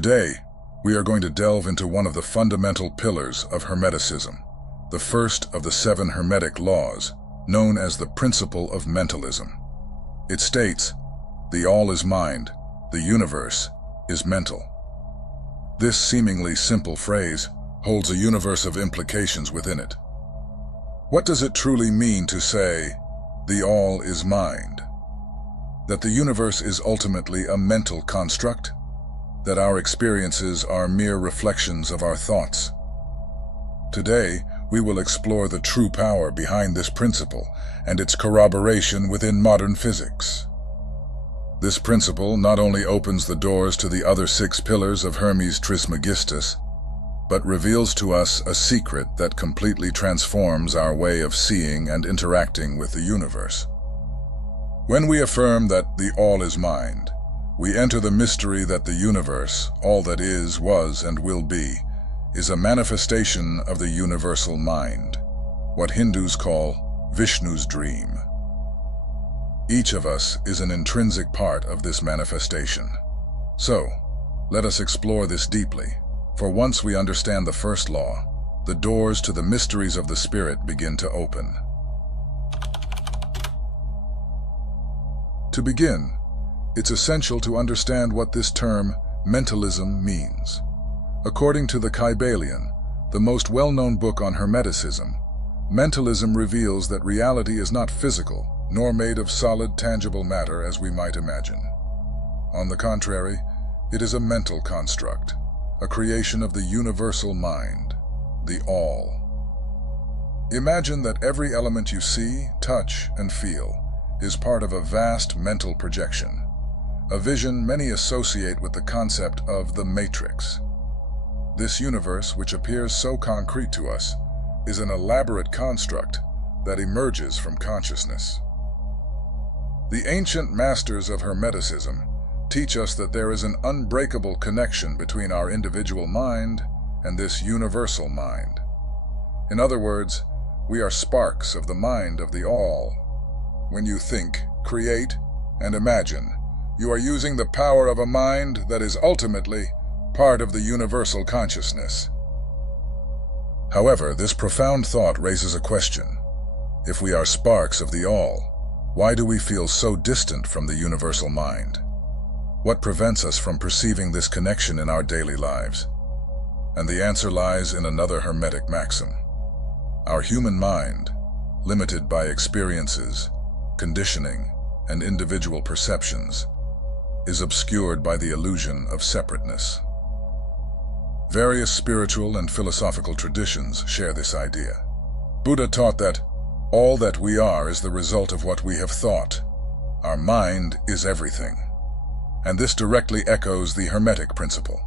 Today, we are going to delve into one of the fundamental pillars of Hermeticism, the first of the 7 Hermetic laws, known as the principle of mentalism. It states, "The all is mind, the universe is mental." This seemingly simple phrase holds a universe of implications within it. What does it truly mean to say, "The all is mind"? That the universe is ultimately a mental construct? That our experiences are mere reflections of our thoughts? Today, we will explore the true power behind this principle and its corroboration within modern physics. This principle not only opens the doors to the other 6 pillars of Hermes Trismegistus, but reveals to us a secret that completely transforms our way of seeing and interacting with the universe. When we affirm that the all is mind, we enter the mystery that the universe, all that is, was, and will be, is a manifestation of the universal mind, what Hindus call Vishnu's dream. Each of us is an intrinsic part of this manifestation. So, let us explore this deeply, for once we understand the first law, the doors to the mysteries of the spirit begin to open. To begin, it's essential to understand what this term, mentalism, means. According to the Kybalion, the most well-known book on Hermeticism, mentalism reveals that reality is not physical, nor made of solid, tangible matter as we might imagine. On the contrary, it is a mental construct, a creation of the universal mind, the all. Imagine that every element you see, touch, and feel is part of a vast mental projection, a vision many associate with the concept of the Matrix. This universe, which appears so concrete to us, is an elaborate construct that emerges from consciousness. The ancient masters of Hermeticism teach us that there is an unbreakable connection between our individual mind and this universal mind. In other words, we are sparks of the mind of the all. When you think, create, and imagine, you are using the power of a mind that is ultimately part of the universal consciousness. However, this profound thought raises a question. If we are sparks of the all, why do we feel so distant from the universal mind? What prevents us from perceiving this connection in our daily lives? And the answer lies in another Hermetic maxim. Our human mind, limited by experiences, conditioning, and individual perceptions, is obscured by the illusion of separateness. Various spiritual and philosophical traditions share this idea. Buddha taught that all that we are is the result of what we have thought. Our mind is everything. And this directly echoes the Hermetic principle.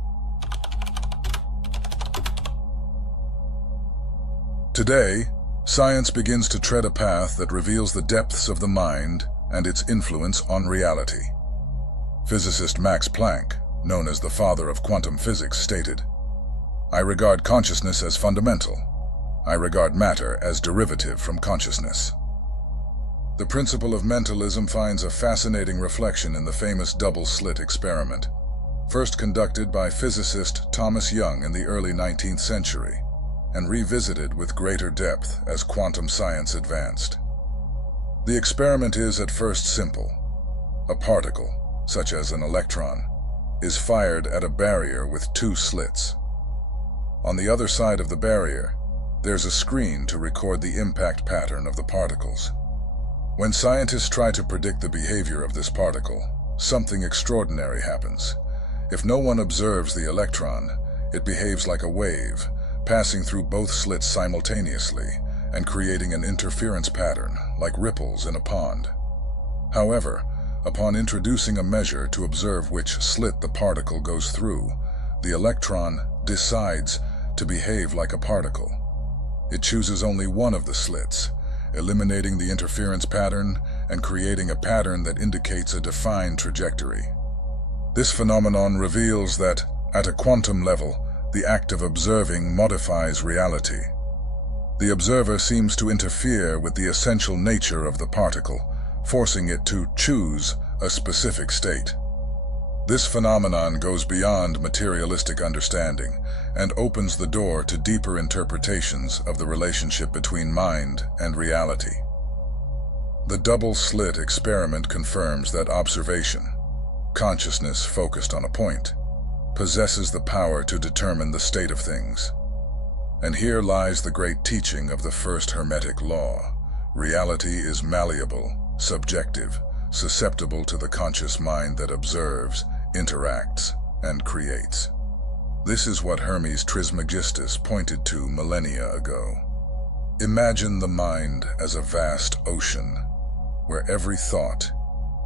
Today, science begins to tread a path that reveals the depths of the mind and its influence on reality. Physicist Max Planck, known as the father of quantum physics, stated, "I regard consciousness as fundamental. I regard matter as derivative from consciousness." The principle of mentalism finds a fascinating reflection in the famous double-slit experiment, first conducted by physicist Thomas Young in the early 19th century, and revisited with greater depth as quantum science advanced. The experiment is at first simple. A particle, such as an electron, is fired at a barrier with 2 slits. On the other side of the barrier, there's a screen to record the impact pattern of the particles. When scientists try to predict the behavior of this particle, something extraordinary happens. If no one observes the electron, it behaves like a wave, passing through both slits simultaneously and creating an interference pattern, like ripples in a pond. However, upon introducing a measure to observe which slit the particle goes through, the electron decides to behave like a particle. It chooses only one of the slits, eliminating the interference pattern and creating a pattern that indicates a defined trajectory. This phenomenon reveals that, at a quantum level, the act of observing modifies reality. The observer seems to interfere with the essential nature of the particle, forcing it to choose a specific state. This phenomenon goes beyond materialistic understanding and opens the door to deeper interpretations of the relationship between mind and reality. The double-slit experiment confirms that observation, consciousness focused on a point, possesses the power to determine the state of things. And here lies the great teaching of the first Hermetic law. Reality is malleable, subjective, susceptible to the conscious mind that observes, interacts, and creates. This is what Hermes Trismegistus pointed to millennia ago. Imagine the mind as a vast ocean, where every thought,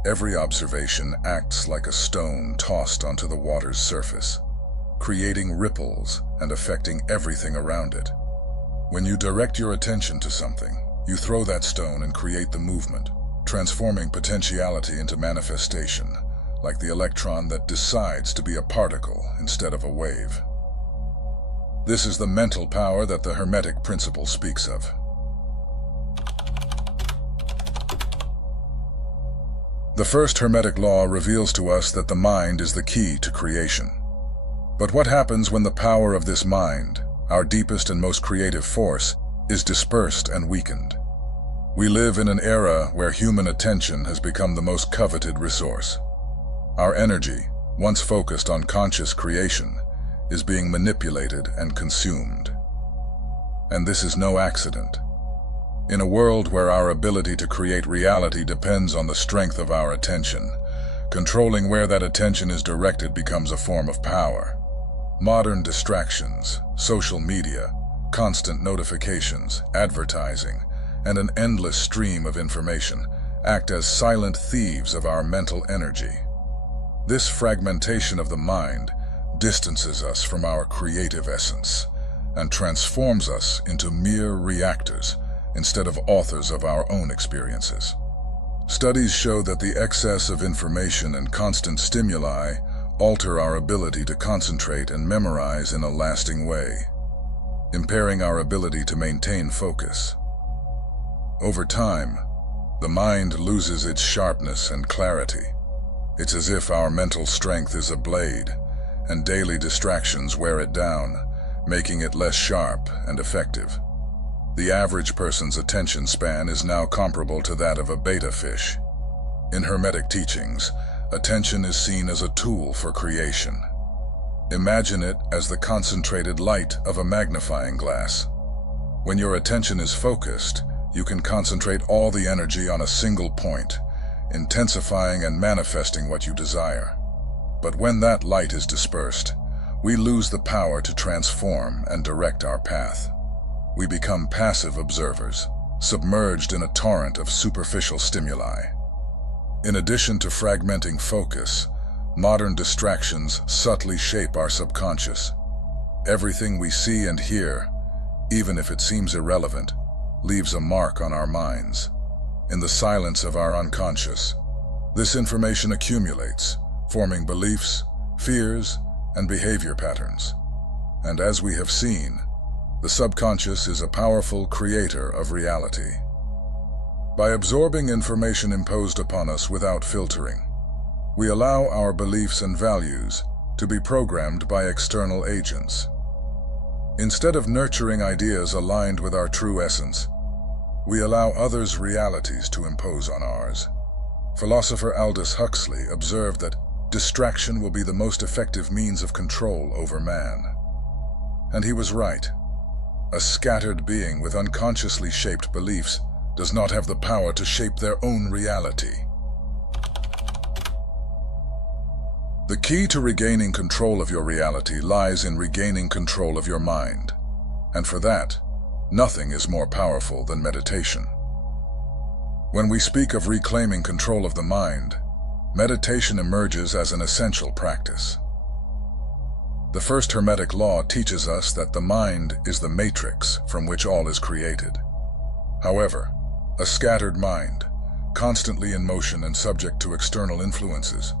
every observation acts like a stone tossed onto the water's surface, creating ripples and affecting everything around it. When you direct your attention to something, you throw that stone and create the movement, transforming potentiality into manifestation, like the electron that decides to be a particle instead of a wave. This is the mental power that the Hermetic principle speaks of. The first Hermetic law reveals to us that the mind is the key to creation. But what happens when the power of this mind, our deepest and most creative force, is dispersed and weakened? We live in an era where human attention has become the most coveted resource. Our energy, once focused on conscious creation, is being manipulated and consumed. And this is no accident. In a world where our ability to create reality depends on the strength of our attention, controlling where that attention is directed becomes a form of power. Modern distractions, social media, constant notifications, advertising, and an endless stream of information act as silent thieves of our mental energy. This fragmentation of the mind distances us from our creative essence and transforms us into mere reactors instead of authors of our own experiences. Studies show that the excess of information and constant stimuli alter our ability to concentrate and memorize in a lasting way, impairing our ability to maintain focus. Over time, the mind loses its sharpness and clarity. It's as if our mental strength is a blade, and daily distractions wear it down, making it less sharp and effective. The average person's attention span is now comparable to that of a betta fish. In Hermetic teachings, attention is seen as a tool for creation. Imagine it as the concentrated light of a magnifying glass. When your attention is focused, you can concentrate all the energy on a single point, intensifying and manifesting what you desire. But when that light is dispersed, we lose the power to transform and direct our path. We become passive observers, submerged in a torrent of superficial stimuli. In addition to fragmenting focus, modern distractions subtly shape our subconscious. Everything we see and hear, even if it seems irrelevant, leaves a mark on our minds. In the silence of our unconscious, this information accumulates, forming beliefs, fears, and behavior patterns. And as we have seen, the subconscious is a powerful creator of reality. By absorbing information imposed upon us without filtering, we allow our beliefs and values to be programmed by external agents. Instead of nurturing ideas aligned with our true essence, we allow others' realities to impose on ours. Philosopher Aldous Huxley observed that distraction will be the most effective means of control over man. And he was right. A scattered being with unconsciously shaped beliefs does not have the power to shape their own reality. The key to regaining control of your reality lies in regaining control of your mind. And for that, nothing is more powerful than meditation. When we speak of reclaiming control of the mind, meditation emerges as an essential practice. The first Hermetic law teaches us that the mind is the matrix from which all is created. However, a scattered mind, constantly in motion and subject to external influences,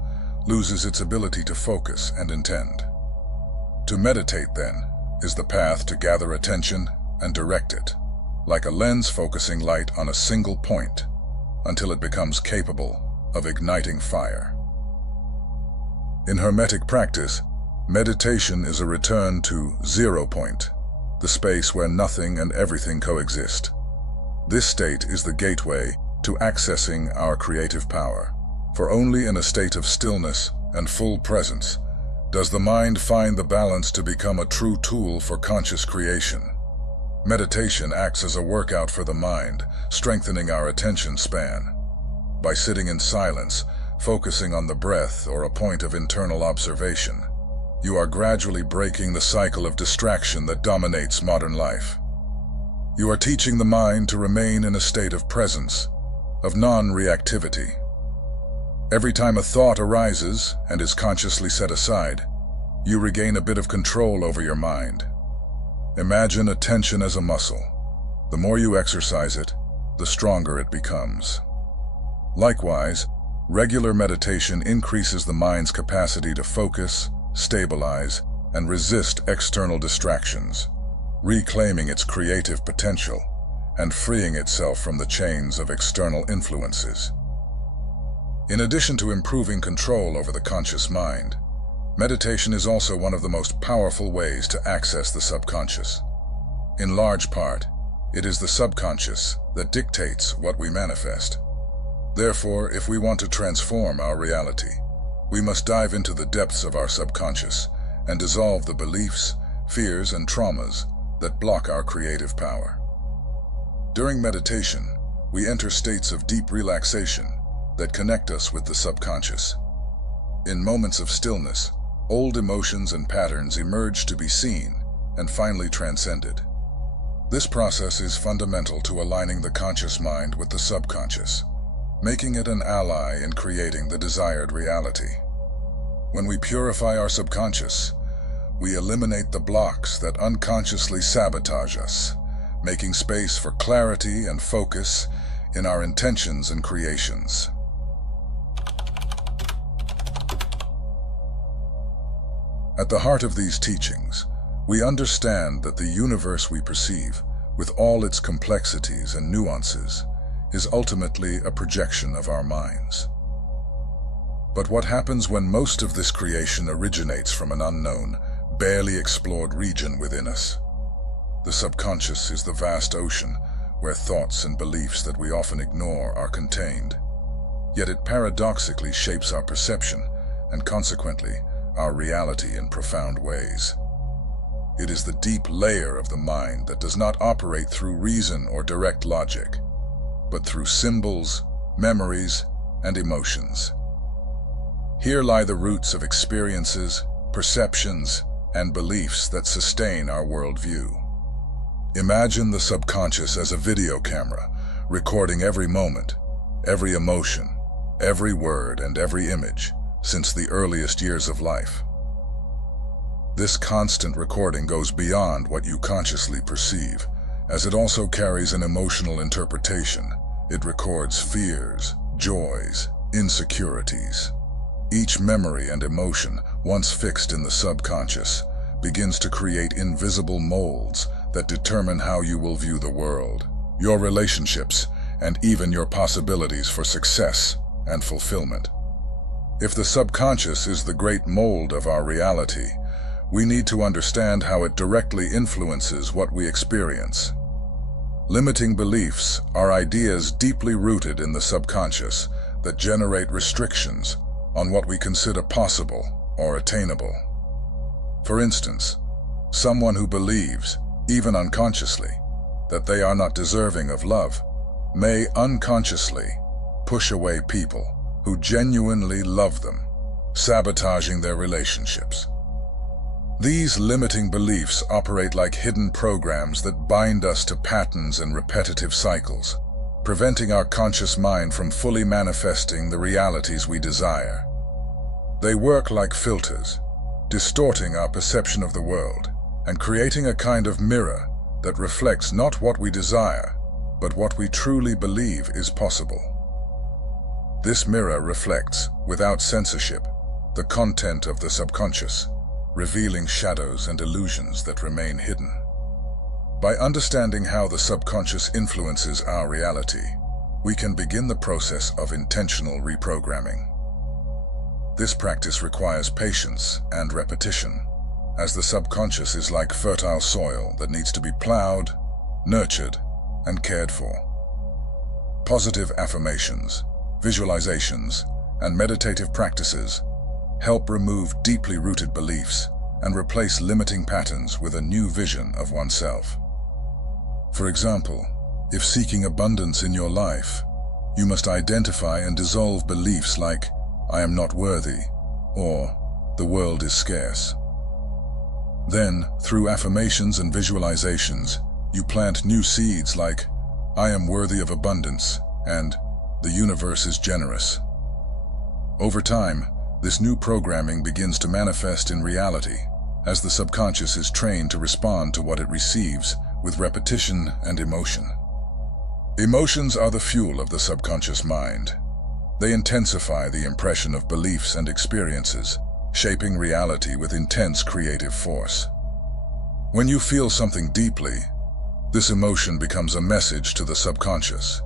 loses its ability to focus and intend. To meditate, then, is the path to gather attention and direct it, like a lens focusing light on a single point, until it becomes capable of igniting fire. In Hermetic practice, meditation is a return to zero point, the space where nothing and everything coexist. This state is the gateway to accessing our creative power, for only in a state of stillness and full presence does the mind find the balance to become a true tool for conscious creation. Meditation acts as a workout for the mind, strengthening our attention span. By sitting in silence, focusing on the breath or a point of internal observation, you are gradually breaking the cycle of distraction that dominates modern life. You are teaching the mind to remain in a state of presence, of non-reactivity. Every time a thought arises and is consciously set aside, you regain a bit of control over your mind. Imagine attention as a muscle. The more you exercise it, the stronger it becomes. Likewise, regular meditation increases the mind's capacity to focus, stabilize, and resist external distractions, reclaiming its creative potential and freeing itself from the chains of external influences. In addition to improving control over the conscious mind, meditation is also one of the most powerful ways to access the subconscious. In large part, it is the subconscious that dictates what we manifest. Therefore, if we want to transform our reality, we must dive into the depths of our subconscious and dissolve the beliefs, fears, and traumas that block our creative power. During meditation, we enter states of deep relaxation that connect us with the subconscious. In moments of stillness, old emotions and patterns emerge to be seen and finally transcended. This process is fundamental to aligning the conscious mind with the subconscious, making it an ally in creating the desired reality. When we purify our subconscious, we eliminate the blocks that unconsciously sabotage us, making space for clarity and focus in our intentions and creations. At the heart of these teachings, we understand that the universe we perceive, with all its complexities and nuances, is ultimately a projection of our minds. But what happens when most of this creation originates from an unknown, barely explored region within us? The subconscious is the vast ocean where thoughts and beliefs that we often ignore are contained. Yet it paradoxically shapes our perception and consequently our reality in profound ways. It is the deep layer of the mind that does not operate through reason or direct logic, but through symbols, memories, and emotions. Here lie the roots of experiences, perceptions, and beliefs that sustain our worldview. Imagine the subconscious as a video camera, recording every moment, every emotion, every word, and every image, since the earliest years of life. This constant recording goes beyond what you consciously perceive, as it also carries an emotional interpretation. It records fears, joys, insecurities. Each memory and emotion, once fixed in the subconscious, begins to create invisible molds that determine how you will view the world, your relationships, and even your possibilities for success and fulfillment. If the subconscious is the great mold of our reality, we need to understand how it directly influences what we experience. Limiting beliefs are ideas deeply rooted in the subconscious that generate restrictions on what we consider possible or attainable. For instance, someone who believes, even unconsciously, that they are not deserving of love may unconsciously push away people who genuinely love them, sabotaging their relationships. These limiting beliefs operate like hidden programs that bind us to patterns and repetitive cycles, preventing our conscious mind from fully manifesting the realities we desire. They work like filters, distorting our perception of the world and creating a kind of mirror that reflects not what we desire, but what we truly believe is possible. This mirror reflects, without censorship, the content of the subconscious, revealing shadows and illusions that remain hidden. By understanding how the subconscious influences our reality, we can begin the process of intentional reprogramming. This practice requires patience and repetition, as the subconscious is like fertile soil that needs to be plowed, nurtured, and cared for. Positive affirmations, visualizations, and meditative practices help remove deeply rooted beliefs and replace limiting patterns with a new vision of oneself. For example, if seeking abundance in your life, you must identify and dissolve beliefs like, "I am not worthy," or "the world is scarce." Then, through affirmations and visualizations, you plant new seeds like, "I am worthy of abundance," and "the universe is generous." Over time, this new programming begins to manifest in reality, as the subconscious is trained to respond to what it receives with repetition and emotion. Emotions are the fuel of the subconscious mind. They intensify the impression of beliefs and experiences, shaping reality with intense creative force. When you feel something deeply, this emotion becomes a message to the subconscious,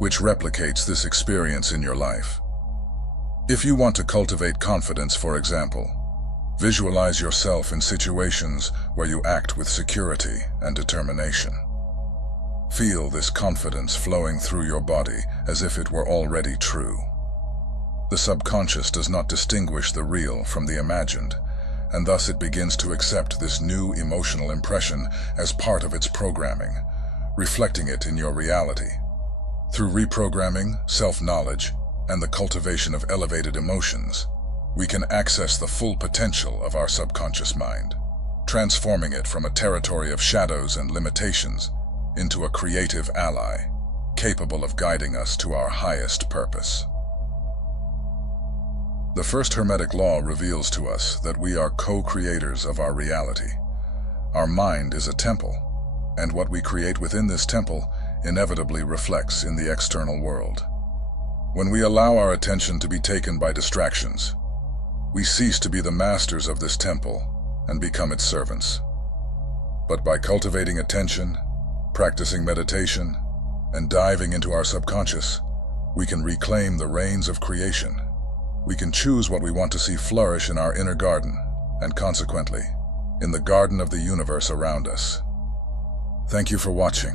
which replicates this experience in your life. If you want to cultivate confidence, for example, visualize yourself in situations where you act with security and determination. Feel this confidence flowing through your body as if it were already true. The subconscious does not distinguish the real from the imagined, and thus it begins to accept this new emotional impression as part of its programming, reflecting it in your reality. Through reprogramming, self-knowledge, and the cultivation of elevated emotions, we can access the full potential of our subconscious mind, transforming it from a territory of shadows and limitations into a creative ally, capable of guiding us to our highest purpose. The first Hermetic law reveals to us that we are co-creators of our reality. Our mind is a temple, and what we create within this temple inevitably reflects in the external world. When we allow our attention to be taken by distractions, we cease to be the masters of this temple and become its servants. But by cultivating attention, practicing meditation, and diving into our subconscious, we can reclaim the reins of creation. We can choose what we want to see flourish in our inner garden, and consequently, in the garden of the universe around us. Thank you for watching.